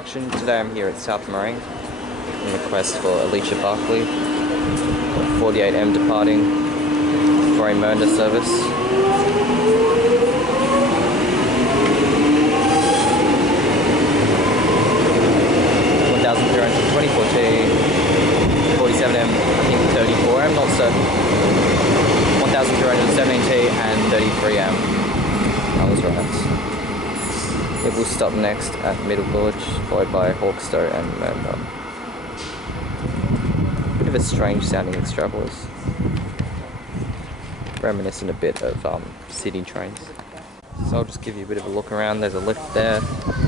introduction. Today I'm here at South Morang in the quest for Alicia Barkley. 48M departing for a Mernda service. T 47M, I think 34M, not certain. 1317T and 33M. I was right. It will stop next at Middle Gorge, followed by Hawkstow and Mernda. Bit of a strange sounding extrapolis. Reminiscent a bit of city trains. So I'll just give you a bit of a look around. There's a lift there,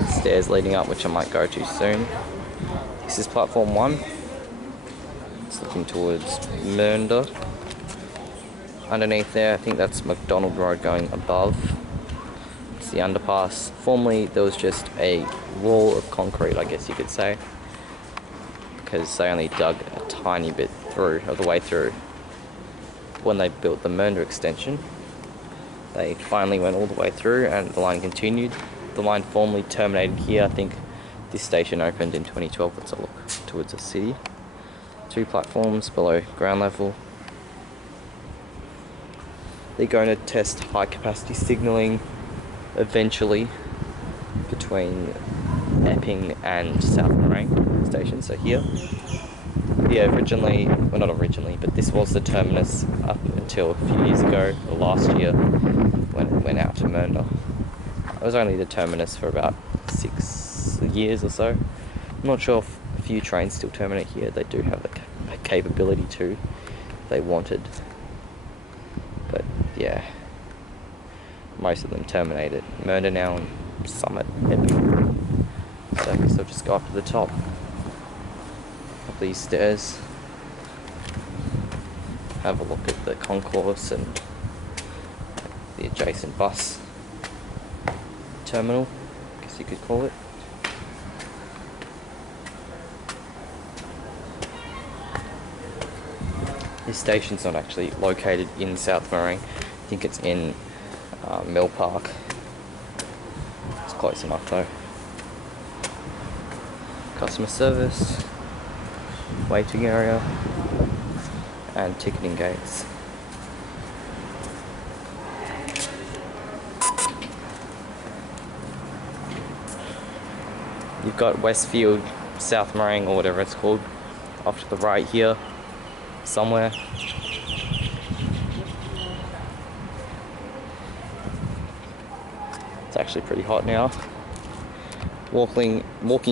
stairs leading up which I might go to soon. This is platform 1. It's looking towards Mernda. Underneath there, I think that's McDonald Road going above. It's the underpass. Formerly there was just a wall of concrete, I guess you could say, because they only dug a tiny bit through, all the way through. When they built the Mernda extension, they finally went all the way through and the line continued. The line formerly terminated here. I think this station opened in 2012. Let's look towards the city. 2 platforms below ground level. They're going to test high capacity signalling eventually between Epping and South Morang station. So here, yeah, originally, well not originally, but this was the terminus up until a few years ago, or last year, when it went out to Mernda. It was only the terminus for about 6 years or so. I'm not sure if a few trains still terminate here. They do have the capability to, if they wanted, but yeah, most of them terminate at Mernda now and Summit, Epping. So I guess I'll just go up to the top of these stairs, have a look at the concourse and the adjacent bus terminal, I guess you could call it. This station's not actually located in South Morang. I think it's in Mill Park. It's close enough though. Customer service, waiting area, and ticketing gates. You've got Westfield, South Morang, or whatever it's called, off to the right here somewhere. It's actually pretty hot now. Walking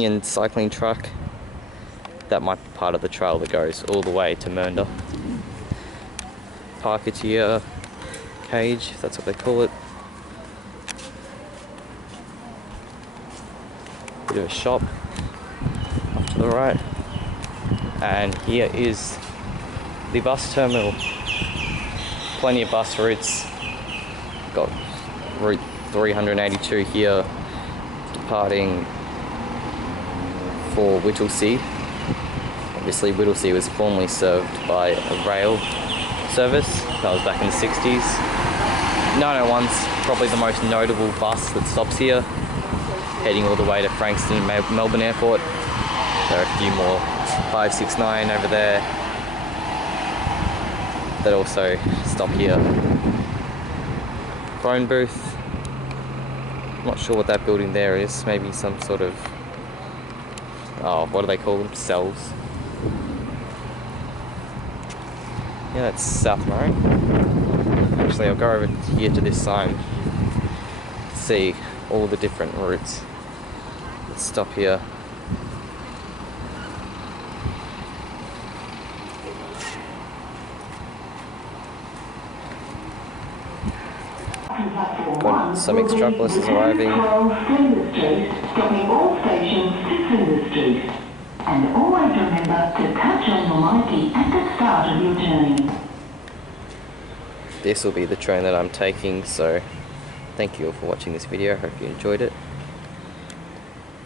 and cycling track. That might be part of the trail that goes all the way to Mernda. Parketeer cage, if that's what they call it. Bit of a shop off to the right. And here is the bus terminal. Plenty of bus routes. Got route 382 here, departing for Whittlesea. Obviously Whittlesea was formerly served by a rail service. That was back in the 60s. 901's probably the most notable bus that stops here, heading all the way to Frankston and Melbourne Airport. There are a few more, 569 over there, that also stop here. Phone booth. I'm not sure what that building there is. Maybe some sort of, oh, what do they call them? Cells. Yeah, that's South Morang. Actually, I'll go over here to this sign to see all the different routes. Let's stop here. Got some extrapolis arriving. Stopping all stations to Flinders Street. And always remember to touch on your marquee at the start of your journey. This will be the train that I'm taking, so thank you all for watching this video. I hope you enjoyed it.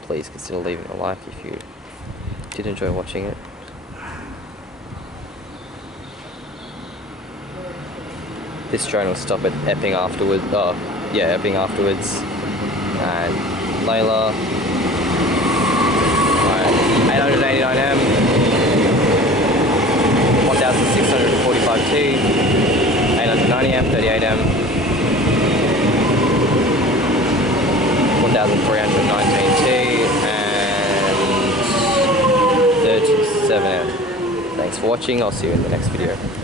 Please consider leaving a like if you did enjoy watching it. This train will stop at Epping afterwards. Epping afterwards. And Layla, 889M, 1645T, 890M, 38M, 1319T, and 37M. Thanks for watching, I'll see you in the next video.